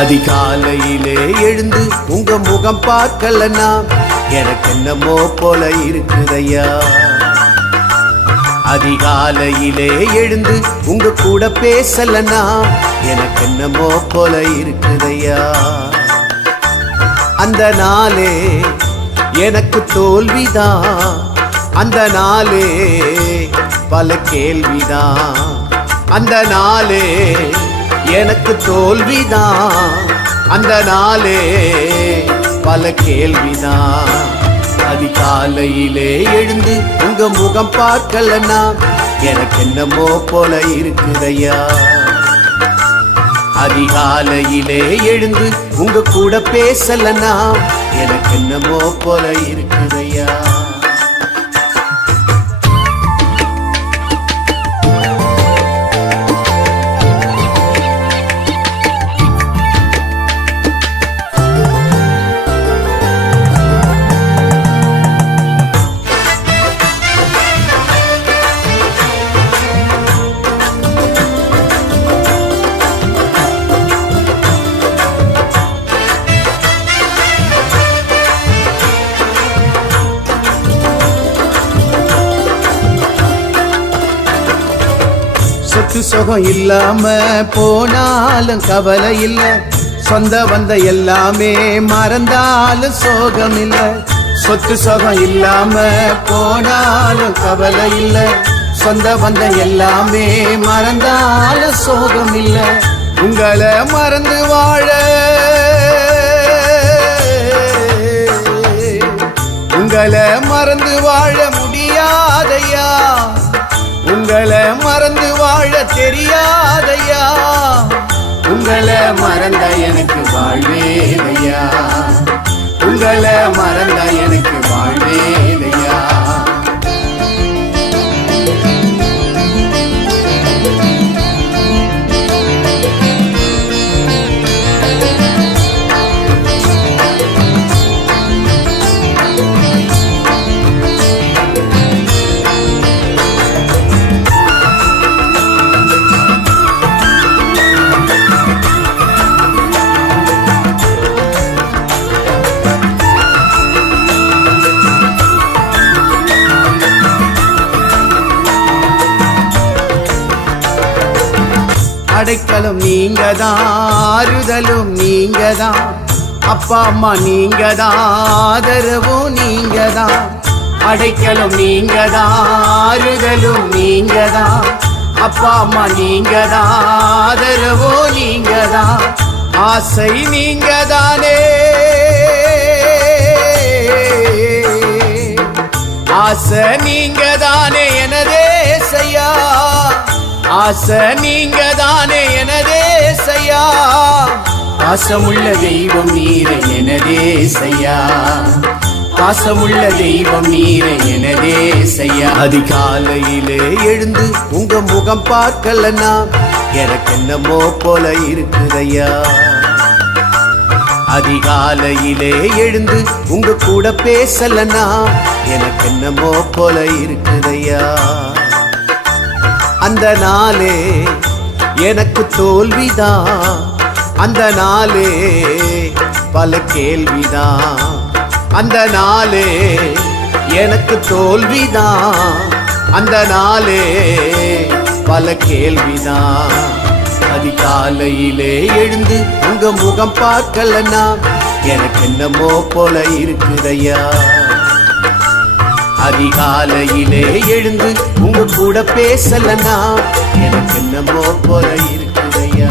அதிகாலையிலே எழுந்து உங்க முகம் பார்க்கலன்னா எனக்கு என்னமோ போல இருக்குதையா. அதிகாலையிலே எழுந்து உங்க கூட பேசலன்னா எனக்கு என்னமோ போல இருக்குதையா. அந்த நாளே எனக்கு தோல்விதான், அந்த நாளே பல கேள்விதான். அந்த நாளே எனக்கு தோல்விதான், அந்த நாளே பல கேள்விதான். அதிகாலையிலே எழுந்து உங்க முகம் பார்க்கலன்னா எனக்கு என்னமோ போல இருக்குதையா. அதிகாலையிலே எழுந்து உங்க கூட பேசலன்னா எனக்கு என்னமோ போல இருக்குதையா. சொத்து சுகம் இல்லாம போனாலும் கவலை இல்ல, சொந்த வந்த எல்லாமே மறந்தாலும் சோகம் இல்ல. சொத்து சுகம் இல்லாம போனாலும் கவலை இல்ல, சொந்த வந்த எல்லாமே மறந்தாலும் சோகம் இல்ல. உங்களை மறந்து வாழ, உங்களை மறந்து வாழ முடியாதையா. உங்களை மறந்து வாழ தெரியாதையா. உங்களை மறந்த எனக்கு வாழ்வேதையா. உங்களை மறந்த எனக்கு வாழ்வேதையா. அடைக்கலம் நீங்கதான், ஆறுதலும் நீங்கதான், அப்பா அம்மா நீங்கதான், ஆதரவும் நீங்கதான். அடைக்கலம் நீங்கதான், ஆறுதலும் நீங்கதான், அப்பா அம்மா நீங்கதான், ஆதரவும் நீங்கதான். ஆசை நீங்கதானே, ஆசை நீங்கதானே எனதேசையா. ஆசை நீங்கதானே எனதேசையா. பாசமுள்ள தெய்வம் நீரே எனதேசையா. பாசமுள்ள தெய்வம் நீரே எனதேசையா. அதிகாலையிலே எழுந்து உங்க முகம் பார்க்கலன்னா எனக்கு என்னமோ போல இருக்குதையா. அதிகாலையிலே எழுந்து உங்க கூட பேசலன்னா எனக்கு என்னமோ போல இருக்குதையா. அந்த நாளே எனக்கு தோல்விதான், அந்த நாளே பல கேள்விதான். அந்த நாளே எனக்கு தோல்விதான், அந்த நாளே பல கேள்விதான். அதிகாலையிலே எழுந்து உங்க முகம் பார்க்கலன்னா எனக்கு என்னமோ போல இருக்குதையா. அதிகாலையிலே எழுந்து உங்க கூட பேசலன்னா எனக்கு என்னமோ போல இருக்குதையா.